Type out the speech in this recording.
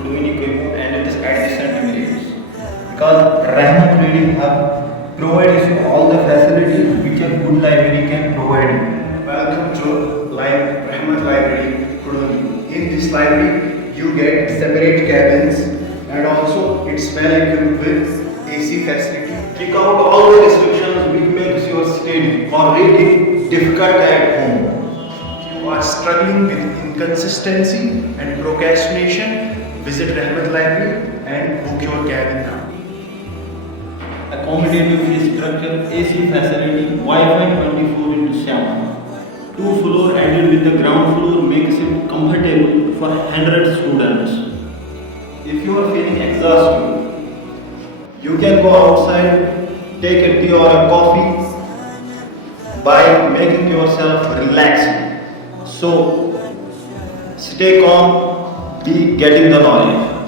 KHUDWANI and its adjacent areas. Because Rahmat Reading Hub provides you all the facilities which a good library can provide you. Welcome to Rahmat Library, KHUDWANI. In this library, you get separate cabins and also it's well equipped with AC facility. Kick out all the restrictions which makes your study or reading difficult at home. If you are struggling with inconsistency and procrastination, visit Rahmat Library and book your cabin now. Accommodative fee structure, AC facility, Wi-Fi 24/7. 2 floor added with the ground floor makes it comfortable for 100 students. If you are feeling exhausted, you can go outside, take a tea or a coffee by making yourself relaxed. So stay calm, be getting the knowledge.